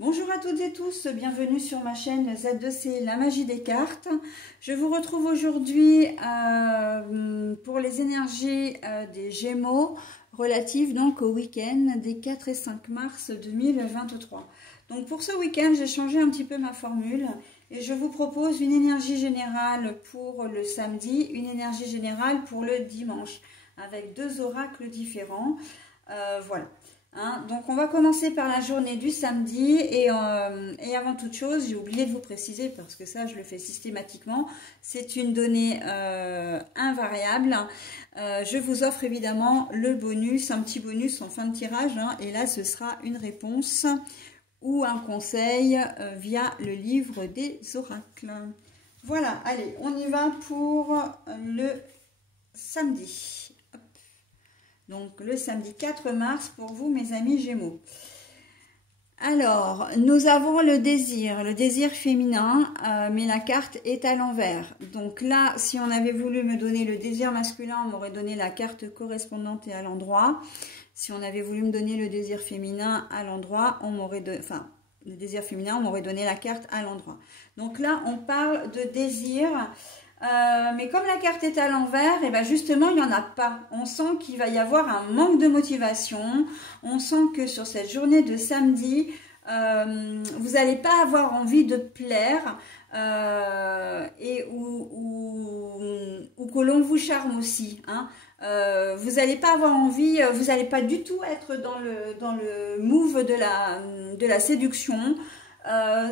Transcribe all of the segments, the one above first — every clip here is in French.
Bonjour à toutes et tous, bienvenue sur ma chaîne Z2C, la magie des cartes. Je vous retrouve aujourd'hui pour les énergies des Gémeaux relatives donc au week-end des 4 et 5 mars 2023. Donc pour ce week-end, j'ai changé un petit peu ma formule et je vous propose une énergie générale pour le samedi, une énergie générale pour le dimanche, avec deux oracles différents. Voilà. Donc on va commencer par la journée du samedi et avant toute chose, j'ai oublié de vous préciser parce que ça je le fais systématiquement, c'est une donnée invariable. Je vous offre évidemment le bonus, un petit bonus en fin de tirage, et là ce sera une réponse ou un conseil via le livre des oracles. Voilà, allez, on y va pour le samedi. Donc, le samedi 4 mars pour vous, mes amis Gémeaux. Alors, nous avons le désir féminin, mais la carte est à l'envers. Donc là, si on avait voulu me donner le désir masculin, on m'aurait donné la carte correspondante et à l'endroit. Si on avait voulu me donner le désir féminin à l'endroit, on m'aurait donné... Enfin, le désir féminin, on m'aurait donné la carte à l'endroit. Donc là, on parle de désir... mais comme la carte est à l'envers, et ben justement il n'y en a pas. On sent qu'il va y avoir un manque de motivation. On sent que sur cette journée de samedi, vous n'allez pas avoir envie de plaire et ou que l'on vous charme aussi. Vous n'allez pas avoir envie, vous n'allez pas du tout être dans le move de la séduction.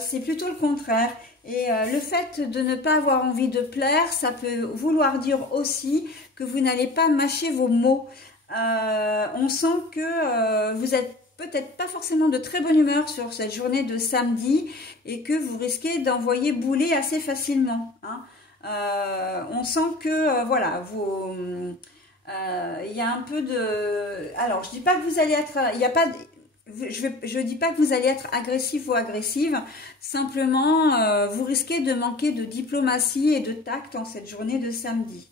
C'est plutôt le contraire. Et le fait de ne pas avoir envie de plaire, ça peut vouloir dire aussi que vous n'allez pas mâcher vos mots. On sent que vous êtes peut-être pas forcément de très bonne humeur sur cette journée de samedi et que vous risquez d'envoyer bouler assez facilement. On sent que voilà, il y a un peu de... Alors, je dis pas que vous allez être... Il n'y a pas... Je ne dis pas que vous allez être agressif ou agressive, simplement vous risquez de manquer de diplomatie et de tact en cette journée de samedi.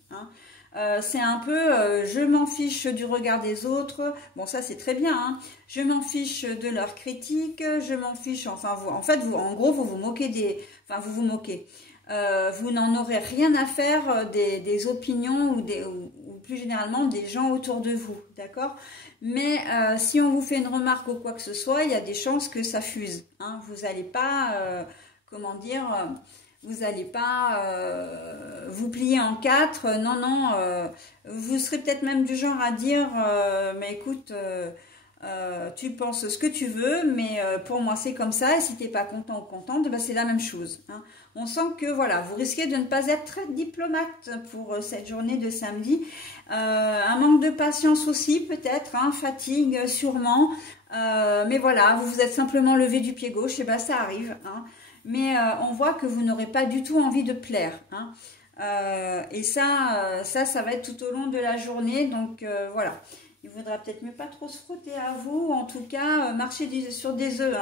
C'est un peu je m'en fiche du regard des autres, bon ça c'est très bien, je m'en fiche de leurs critiques, je m'en fiche, enfin vous, en fait, en gros vous vous moquez enfin vous vous moquez. Vous n'en aurez rien à faire des opinions ou plus généralement des gens autour de vous, d'accord? Mais si on vous fait une remarque ou quoi que ce soit, il y a des chances que ça fuse. Vous n'allez pas, comment dire, vous n'allez pas vous plier en quatre. Non, non, vous serez peut-être même du genre à dire, mais écoute, tu penses ce que tu veux, mais pour moi c'est comme ça, et si tu n'es pas content ou contente, ben, c'est la même chose. On sent que voilà, vous risquez de ne pas être très diplomate pour cette journée de samedi. Un manque de patience aussi peut-être, fatigue sûrement, mais voilà, vous vous êtes simplement levé du pied gauche, et ben ça arrive. Mais on voit que vous n'aurez pas du tout envie de plaire. Et ça va être tout au long de la journée, donc voilà. Il vaudra peut-être mieux pas trop se frotter à vous, en tout cas marcher sur des œufs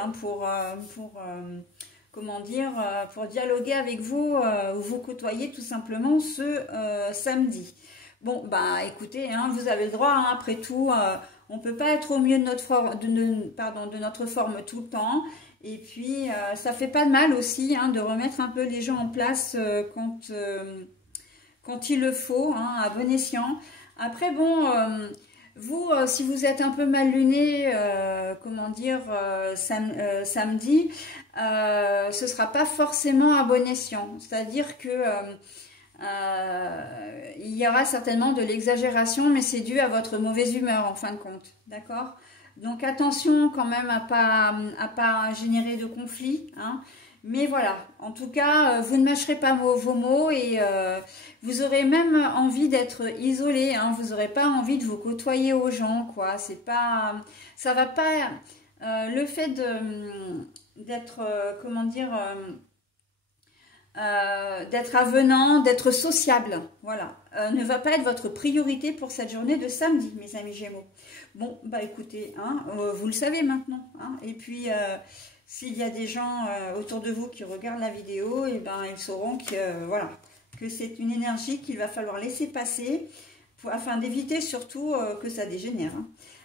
comment dire, pour dialoguer avec vous, vous côtoyer tout simplement ce samedi. Bon, bah écoutez, vous avez le droit, après tout, on ne peut pas être au mieux de notre forme tout le temps. Et puis, ça fait pas de mal aussi de remettre un peu les gens en place quand il le faut, à bon escient. Après, bon... vous, si vous êtes un peu mal luné, comment dire, samedi, ce ne sera pas forcément à bon escient. C'est-à-dire que il y aura certainement de l'exagération, mais c'est dû à votre mauvaise humeur en fin de compte. D'accord? Donc attention quand même à pas générer de conflits. Mais voilà, en tout cas, vous ne mâcherez pas vos mots et vous aurez même envie d'être isolé. Vous n'aurez pas envie de vous côtoyer aux gens, quoi. C'est pas, ça va pas. Le fait d'être, comment dire, d'être avenant, d'être sociable, voilà, ne va pas être votre priorité pour cette journée de samedi, mes amis Gémeaux. Bon, bah écoutez, vous le savez maintenant. Et puis. S'il y a des gens autour de vous qui regardent la vidéo, et ben ils sauront que voilà, que c'est une énergie qu'il va falloir laisser passer afin d'éviter surtout que ça dégénère.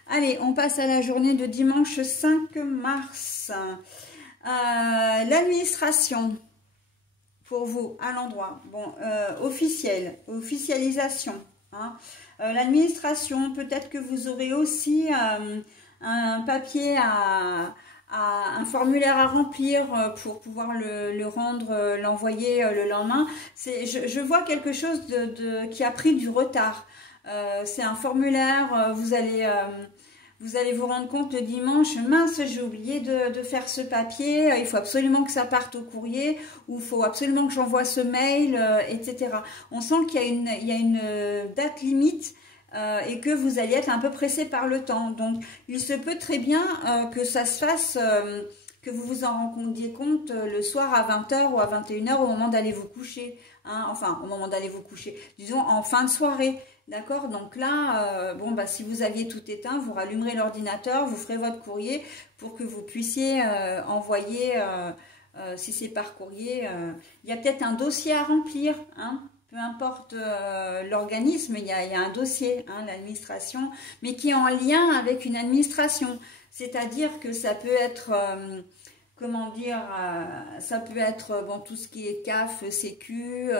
Allez, on passe à la journée de dimanche 5 mars. L'administration, pour vous, à l'endroit. Bon, officialisation. Hein. L'administration, peut-être que vous aurez aussi un papier un formulaire à remplir pour pouvoir le rendre, l'envoyer le lendemain. Je vois quelque chose qui a pris du retard. C'est un formulaire, vous allez vous rendre compte le dimanche, mince, j'ai oublié de faire ce papier, il faut absolument que ça parte au courrier, ou il faut absolument que j'envoie ce mail, etc. On sent qu'il y a une date limite et que vous allez être un peu pressé par le temps. Donc, il se peut très bien que ça se fasse, que vous vous en rendiez compte le soir à 20h ou à 21h au moment d'aller vous coucher. Hein, enfin, au moment d'aller vous coucher, disons en fin de soirée. D'accord? Donc là, bon, bah, si vous aviez tout éteint, vous rallumerez l'ordinateur, vous ferez votre courrier pour que vous puissiez envoyer, si c'est par courrier, il y a peut-être un dossier à remplir, hein? Peu importe l'organisme, il y a un dossier, hein, l'administration, mais qui est en lien avec une administration. C'est-à-dire que ça peut être, comment dire, ça peut être bon, tout ce qui est CAF, Sécu,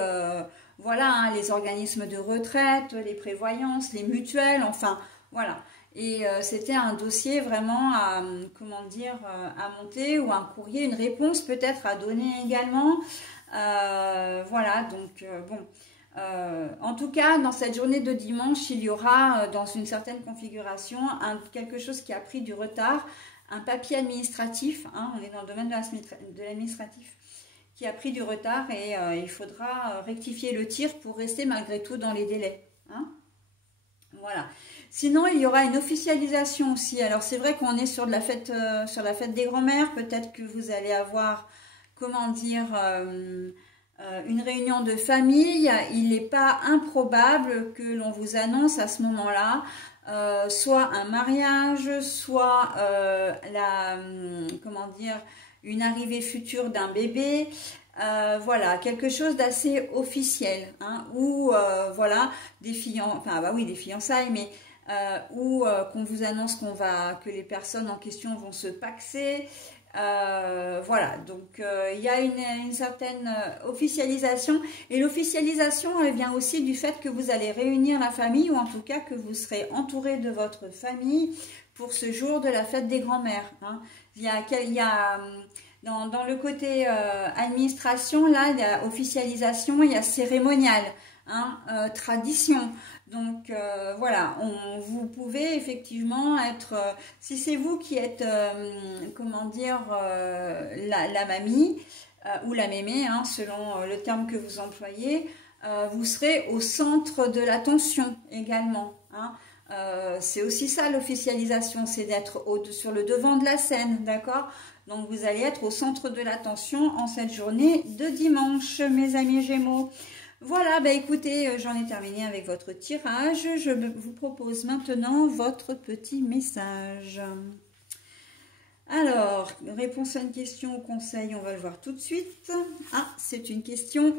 voilà, hein, les organismes de retraite, les prévoyances, les mutuelles, enfin, voilà. Et c'était un dossier vraiment à, comment dire, à monter, ou un courrier, une réponse peut-être à donner également. Voilà, donc bon. En tout cas, dans cette journée de dimanche, il y aura dans une certaine configuration quelque chose qui a pris du retard, un papier administratif, hein, on est dans le domaine de l'administratif, qui a pris du retard et il faudra rectifier le tir pour rester malgré tout dans les délais. Hein. Voilà. Sinon, il y aura une officialisation aussi. Alors, c'est vrai qu'on est sur la fête des grands-mères. Peut-être que vous allez avoir, comment dire, une réunion de famille. Il n'est pas improbable que l'on vous annonce à ce moment-là soit un mariage, soit comment dire, une arrivée future d'un bébé. Voilà, quelque chose d'assez officiel, hein, ou voilà, des fiançailles, mais ou qu'on vous annonce que les personnes en question vont se paxer. Voilà, donc il y a une certaine officialisation, et l'officialisation elle vient aussi du fait que vous allez réunir la famille, ou en tout cas que vous serez entouré de votre famille pour ce jour de la fête des grands-mères. Hein. Il y a dans le côté administration, là, il y a officialisation, il y a cérémonial, hein, tradition. Donc voilà, vous pouvez effectivement être, si c'est vous qui êtes, comment dire, la mamie ou la mémé, hein, selon le terme que vous employez, vous serez au centre de l'attention également. Hein. C'est aussi ça l'officialisation, c'est d'être sur le devant de la scène, d'accord? Donc vous allez être au centre de l'attention en cette journée de dimanche, mes amis Gémeaux. Voilà, bah écoutez, j'en ai terminé avec votre tirage. Je vous propose maintenant votre petit message. Alors, réponse à une question ou conseil, on va le voir tout de suite. Ah, c'est une question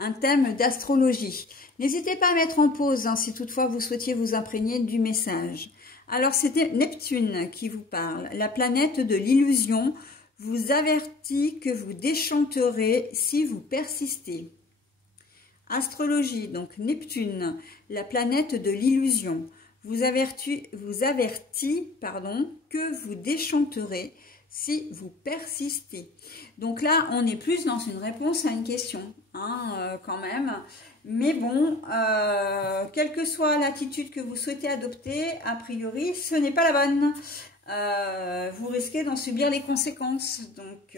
un thème d'astrologie. N'hésitez pas à mettre en pause hein, si toutefois vous souhaitiez vous imprégner du message. Alors, c'était Neptune qui vous parle, la planète de l'illusion, vous avertit que vous déchanterez si vous persistez. Astrologie, donc Neptune, la planète de l'illusion, vous avertit que vous déchanterez si vous persistez. Donc là, on est plus dans une réponse à une question, hein, quand même. Mais bon, quelle que soit l'attitude que vous souhaitez adopter, a priori, ce n'est pas la bonne. Vous risquez d'en subir les conséquences. Donc,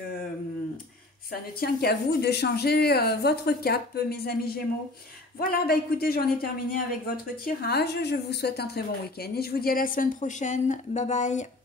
ça ne tient qu'à vous de changer votre cap, mes amis Gémeaux. Voilà, bah écoutez, j'en ai terminé avec votre tirage. Je vous souhaite un très bon week-end et je vous dis à la semaine prochaine. Bye bye.